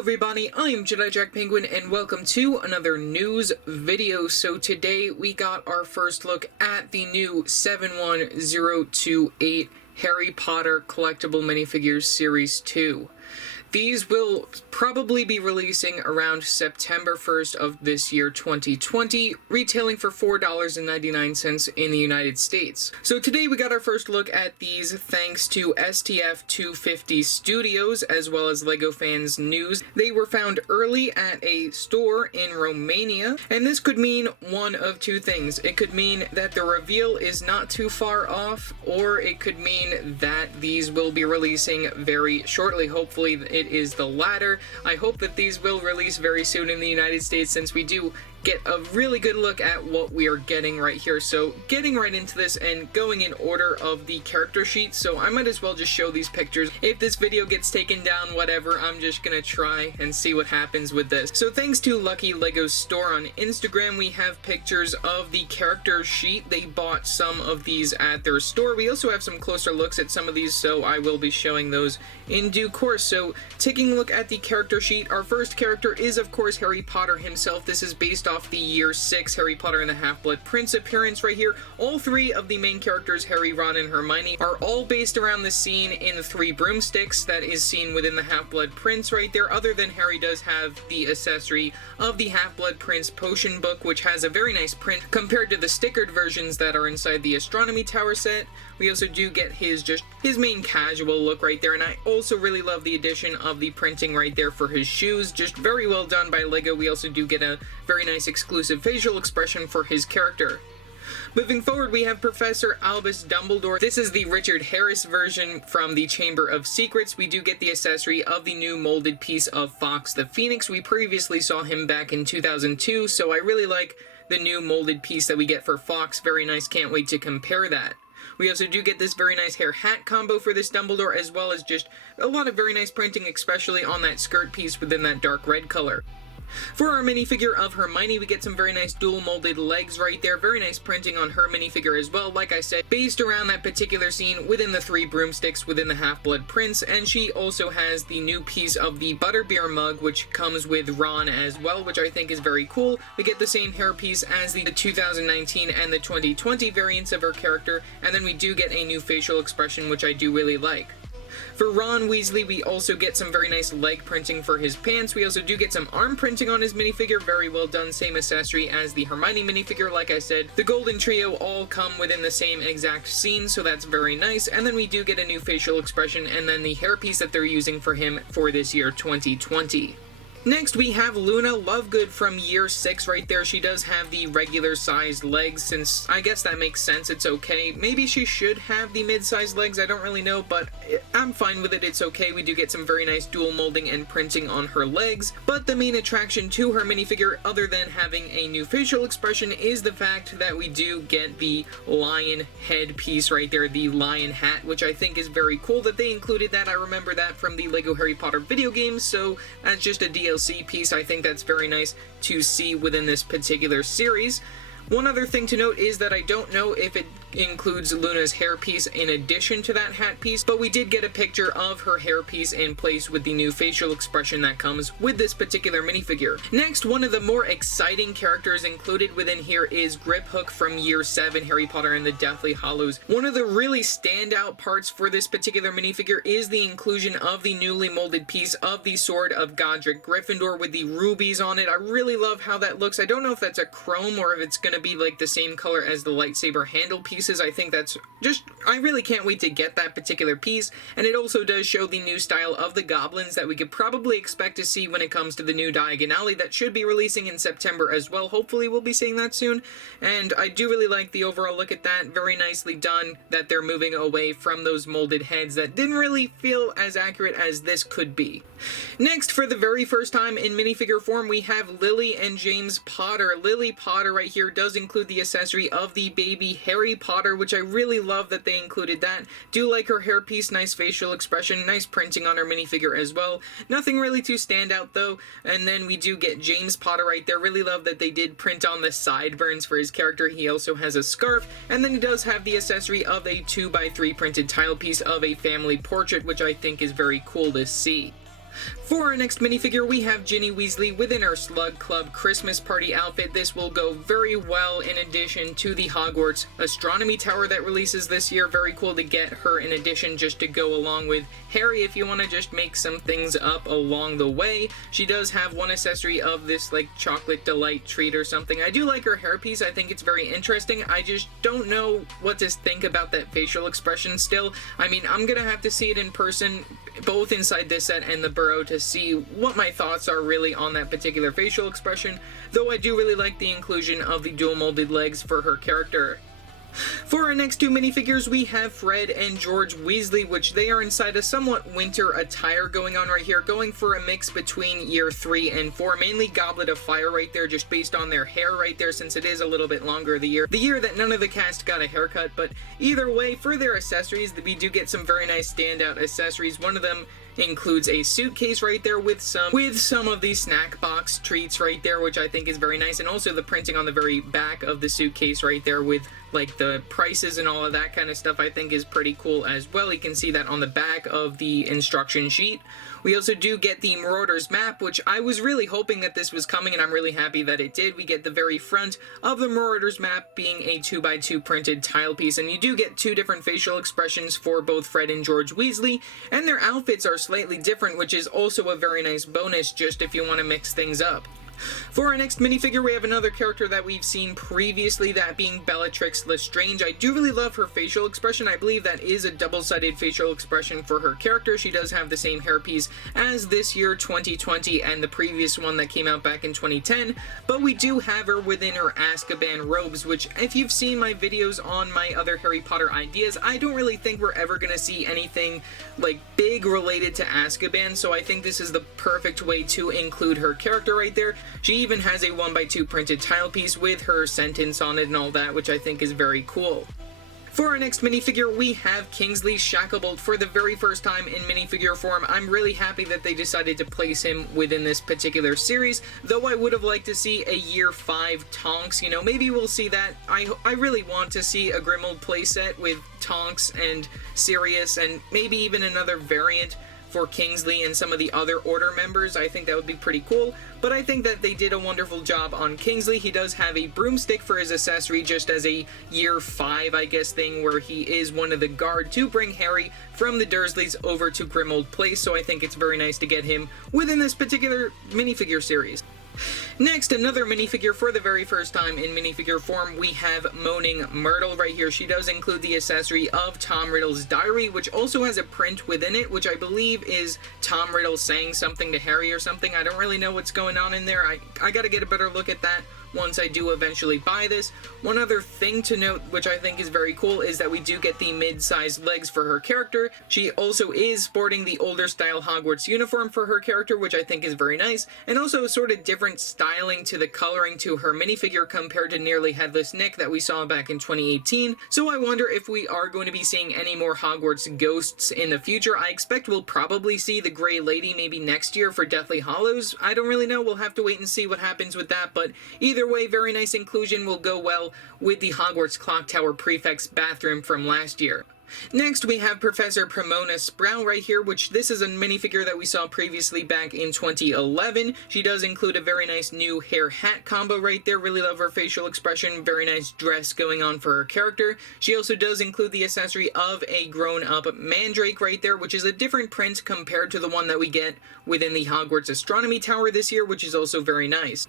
everybody, I'm Jedi Jack Penguin and welcome to another news video. So today we got our first look at the new 71028 Harry Potter Collectible Minifigures Series 2. These will probably be releasing around September 1st of this year, 2020, retailing for $4.99 in the United States. So today we got our first look at these thanks to STF 250 Studios as well as LEGO Fans News. They were found early at a store in Romania, and this could mean one of two things. It could mean that the reveal is not too far off, or it could mean that these will be releasing very shortly. Hopefully it is the latter. I hope that these will release very soon in the United States, since we do get a really good look at what we are getting right here. So getting right into this and going in order of the character sheet, so I might as well just show these pictures. If this video gets taken down, whatever, I'm just gonna try and see what happens with this. So thanks to Lucky Lego Store on Instagram, we have pictures of the character sheet. They bought some of these at their store. We also have some closer looks at some of these, so I will be showing those in due course. So taking a look at the character sheet, our first character is of course Harry Potter himself. This is based off the Year 6 Harry Potter and the Half-Blood Prince appearance right here. All three of the main characters, Harry, Ron, and Hermione, are all based around the scene in the Three Broomsticks that is seen within the Half-Blood Prince right there, other than Harry does have the accessory of the Half-Blood Prince potion book, which has a very nice print compared to the stickered versions that are inside the Astronomy Tower set. We also do get his main casual look right there, and I also really love the addition of the printing right there for his shoes. Just very well done by LEGO. We also do get a very nice exclusive facial expression for his character. Moving forward, we have Professor Albus Dumbledore. This is the Richard Harris version from the Chamber of Secrets. We do get the accessory of the new molded piece of Fawkes the Phoenix. We previously saw him back in 2002, so I really like the new molded piece that we get for Fawkes. Very nice, can't wait to compare that. We also do get this very nice hair hat combo for this Dumbledore, as well as just a lot of very nice printing, especially on that skirt piece within that dark red color. For our minifigure of Hermione, we get some very nice dual molded legs right there. Very nice printing on her minifigure as well, like I said, based around that particular scene within the Three Broomsticks within the Half-Blood Prince. And she also has the new piece of the Butterbeer mug, which comes with Ron as well, which I think is very cool. We get the same hairpiece as the 2019 and the 2020 variants of her character, and then we do get a new facial expression, which I do really like. For Ron Weasley, we also get some very nice leg printing for his pants. We also do get some arm printing on his minifigure. Very well done. Same accessory as the Hermione minifigure, like I said. The Golden Trio all come within the same exact scene, so that's very nice. And then we do get a new facial expression and then the hairpiece that they're using for him for this year, 2020. Next, we have Luna Lovegood from Year 6 right there. She does have the regular sized legs, since I guess that makes sense. It's okay. Maybe she should have the mid-sized legs. I don't really know, but I'm fine with it. It's okay. We do get some very nice dual molding and printing on her legs, but the main attraction to her minifigure, other than having a new facial expression, is the fact that we do get the lion head piece right there, the lion hat, which I think is very cool that they included that. I remember that from the LEGO Harry Potter video games, so that's just a DLC piece. I think that's very nice to see within this particular series. One other thing to note is that I don't know if it includes Luna's hairpiece in addition to that hat piece, but we did get a picture of her hairpiece in place with the new facial expression that comes with this particular minifigure. Next, one of the more exciting characters included within here is Griphook from Year 7 Harry Potter and the Deathly Hallows. One of the really standout parts for this particular minifigure is the inclusion of the newly molded piece of the Sword of Godric Gryffindor with the rubies on it. I really love how that looks. I don't know if that's a chrome or if it's going to be like the same color as the lightsaber handle pieces. I think that's just, I really can't wait to get that particular piece, and it also does show the new style of the goblins that we could probably expect to see when it comes to the new Diagon Alley that should be releasing in September as well. Hopefully we'll be seeing that soon, and I do really like the overall look at that. Very nicely done that they're moving away from those molded heads that didn't really feel as accurate as this could be. Next, for the very first time in minifigure form, we have Lily and James Potter. Lily Potter right here does include the accessory of the baby Harry Potter, which I really love that they included that. Do like her hairpiece, nice facial expression, nice printing on her minifigure as well. Nothing really too stand out though. And then we do get James Potter right there. Really love that they did print on the sideburns for his character. He also has a scarf, and then he does have the accessory of a 2x3 printed tile piece of a family portrait, which I think is very cool to see. For our next minifigure, we have Ginny Weasley within her Slug Club Christmas Party outfit. This will go very well in addition to the Hogwarts Astronomy Tower that releases this year. Very cool to get her in addition just to go along with Harry if you want to just make some things up along the way. She does have one accessory of this like chocolate delight treat or something. I do like her hairpiece. I think it's very interesting. I just don't know what to think about that facial expression still. I mean, I'm gonna have to see it in person, both inside this set and the Burrow, to see what my thoughts are really on that particular facial expression, though I do really like the inclusion of the dual molded legs for her character. For our next two minifigures, we have Fred and George Weasley, which they are inside a somewhat winter attire going on right here, going for a mix between year 3 and 4, mainly Goblet of Fire right there, just based on their hair right there, since it is a little bit longer the year that none of the cast got a haircut. But either way, for their accessories, we do get some very nice standout accessories. One of them includes a suitcase right there with some of the snack box treats right there, which I think is very nice, and also the printing on the very back of the suitcase right there with like the prices and all of that kind of stuff I think is pretty cool as well. You can see that on the back of the instruction sheet. We also do get the Marauders map, which I was really hoping that this was coming, and I'm really happy that it did. We get the very front of the Marauders map being a 2x2 printed tile piece, and you do get two different facial expressions for both Fred and George Weasley, and their outfits are slightly different, which is also a very nice bonus just if you want to mix things up. For our next minifigure, we have another character that we've seen previously, that being Bellatrix Lestrange. I do really love her facial expression. I believe that is a double-sided facial expression for her character. She does have the same hairpiece as this year 2020 and the previous one that came out back in 2010, but we do have her within her Azkaban robes, which if you've seen my videos on my other Harry Potter ideas, I don't really think we're ever going to see anything like big related to Azkaban, so I think this is the perfect way to include her character right there. She even has a 1x2 printed tile piece with her sentence on it and all that, which I think is very cool. For our next minifigure, we have Kingsley Shacklebolt for the very first time in minifigure form. I'm really happy that they decided to place him within this particular series, though I would have liked to see a year 5 Tonks. You know, maybe we'll see that. I really want to see a Grimmauld playset with Tonks and Sirius, and maybe even another variant for Kingsley and some of the other Order members. I think that would be pretty cool, but I think that they did a wonderful job on Kingsley. He does have a broomstick for his accessory, just as a year 5, I guess, thing, where he is one of the guard to bring Harry from the Dursleys over to Grimmauld Place, so I think it's very nice to get him within this particular minifigure series. Next, another minifigure for the very first time in minifigure form, we have Moaning Myrtle right here. She does include the accessory of Tom Riddle's diary, which also has a print within it, which I believe is Tom Riddle saying something to Harry or something. I don't really know what's going on in there. I gotta get a better look at that once I do eventually buy this. One other thing to note, which I think is very cool, is that we do get the mid-sized legs for her character. She also is sporting the older style Hogwarts uniform for her character, which I think is very nice, and also a sort of different styling to the coloring to her minifigure compared to Nearly Headless Nick that we saw back in 2018. So I wonder if we are going to be seeing any more Hogwarts ghosts in the future. I expect we'll probably see the Grey Lady maybe next year for Deathly Hallows. I don't really know. We'll have to wait and see what happens with that, but either way, very nice inclusion, will go well with the Hogwarts Clock Tower Prefect's bathroom from last year. Next, we have Professor Pomona Sprout right here, which this is a minifigure that we saw previously back in 2011. She does include a very nice new hair-hat combo right there. Really love her facial expression. Very nice dress going on for her character. She also does include the accessory of a grown-up Mandrake right there, which is a different print compared to the one that we get within the Hogwarts Astronomy Tower this year, which is also very nice.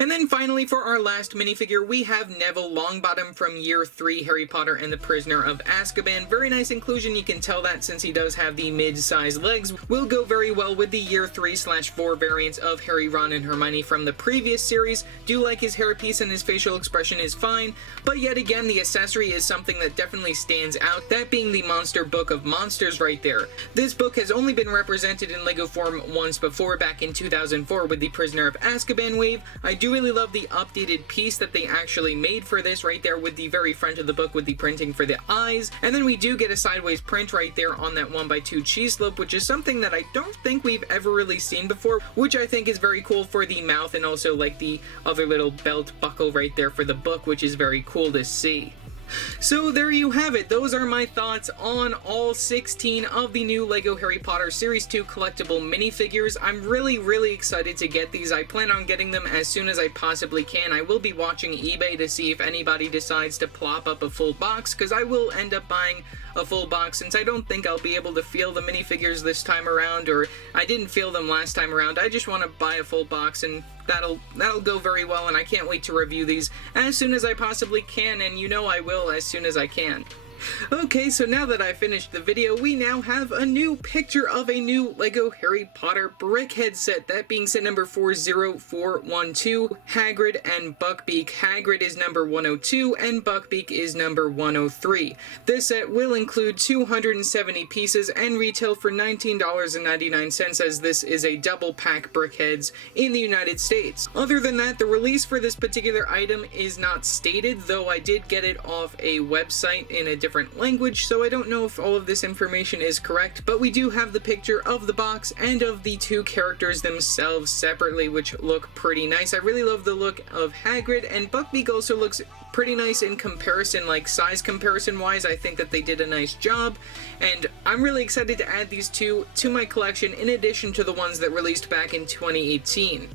And then finally, for our last minifigure, we have Neville Longbottom from Year 3 Harry Potter and the Prisoner of Azkaban. Very nice inclusion. You can tell that since he does have the mid-sized legs, will go very well with the Year 3/4 variants of Harry, Ron, and Hermione from the previous series. Do like his hairpiece, and his facial expression is fine, but yet again, the accessory is something that definitely stands out, that being the Monster Book of Monsters right there. This book has only been represented in LEGO form once before, back in 2004 with the Prisoner of Azkaban wave. I do really love the updated piece that they actually made for this right there with the very front of the book with the printing for the eyes. And then we do get a sideways print right there on that 1x2 cheese slope, which is something that I don't think we've ever really seen before, which I think is very cool for the mouth, and also like the other little belt buckle right there for the book, which is very cool to see. So there you have it. Those are my thoughts on all 16 of the new LEGO Harry Potter Series 2 collectible minifigures. I'm really excited to get these. I plan on getting them as soon as I possibly can. I will be watching eBay to see if anybody decides to plop up a full box, because I will end up buying a full box since I don't think I'll be able to feel the minifigures this time around, or I didn't feel them last time around. I just want to buy a full box, and that'll go very well, and I can't wait to review these as soon as I possibly can, and you know I will as soon as I can. Okay, so now that I finished the video, we now have a new picture of a new LEGO Harry Potter Brickheadz set, that being set number 40412, Hagrid and Buckbeak. Hagrid is number 102, and Buckbeak is number 103. This set will include 270 pieces and retail for $19.99, as this is a double pack Brickheadz in the United States. Other than that, the release for this particular item is not stated, though I did get it off a website in a different language, so I don't know if all of this information is correct, but we do have the picture of the box and of the two characters themselves separately, which look pretty nice. I really love the look of Hagrid, and Buckbeak also looks pretty nice in comparison, like size comparison wise. I think that they did a nice job, and I'm really excited to add these two to my collection in addition to the ones that released back in 2018.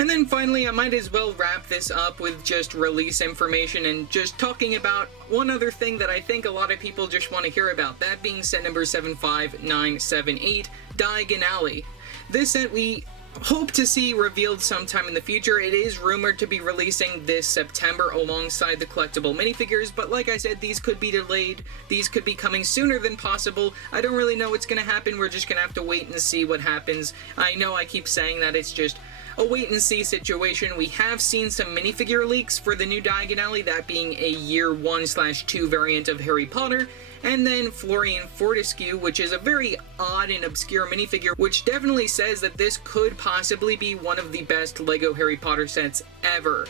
And then finally, I might as well wrap this up with just release information and just talking about one other thing that I think a lot of people just want to hear about, that being set number 75978, Diagon. This set we hope to see revealed sometime in the future. It is rumored to be releasing this September alongside the collectible minifigures, but like I said, these could be delayed. These could be coming sooner than possible. I don't really know what's going to happen. We're just going to have to wait and see what happens. I know I keep saying that, it's just a wait-and-see situation. We have seen some minifigure leaks for the new Diagon, that being a Year 1/2 variant of Harry Potter, and then Florian Fortescue, which is a very odd and obscure minifigure, which definitely says that this could possibly be one of the best LEGO Harry Potter sets ever.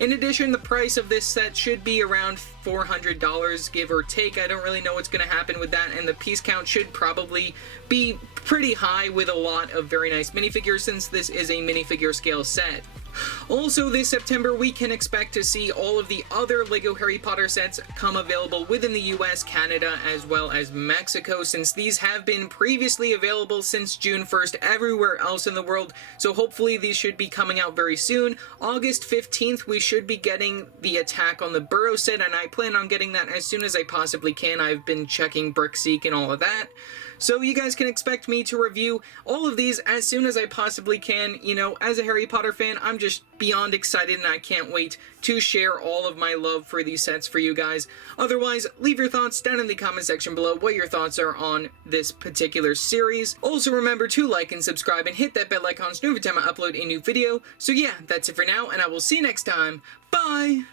In addition, the price of this set should be around $400, give or take. I don't really know what's going to happen with that, and the piece count should probably be pretty high with a lot of very nice minifigures, since this is a minifigure scale set. Also, this September, we can expect to see all of the other LEGO Harry Potter sets come available within the US, Canada, as well as Mexico, since these have been previously available since June 1st everywhere else in the world, so hopefully these should be coming out very soon. August 15th, we should be getting the Attack on the Burrow set, and I plan on getting that as soon as I possibly can. I've been checking Brickseek and all of that. So you guys can expect me to review all of these as soon as I possibly can. You know, as a Harry Potter fan, I'm just beyond excited, and I can't wait to share all of my love for these sets for you guys. Otherwise, leave your thoughts down in the comment section below, what your thoughts are on this particular series. Also remember to like and subscribe and hit that bell icon so every time I upload a new video. So yeah, that's it for now, and I will see you next time. Bye!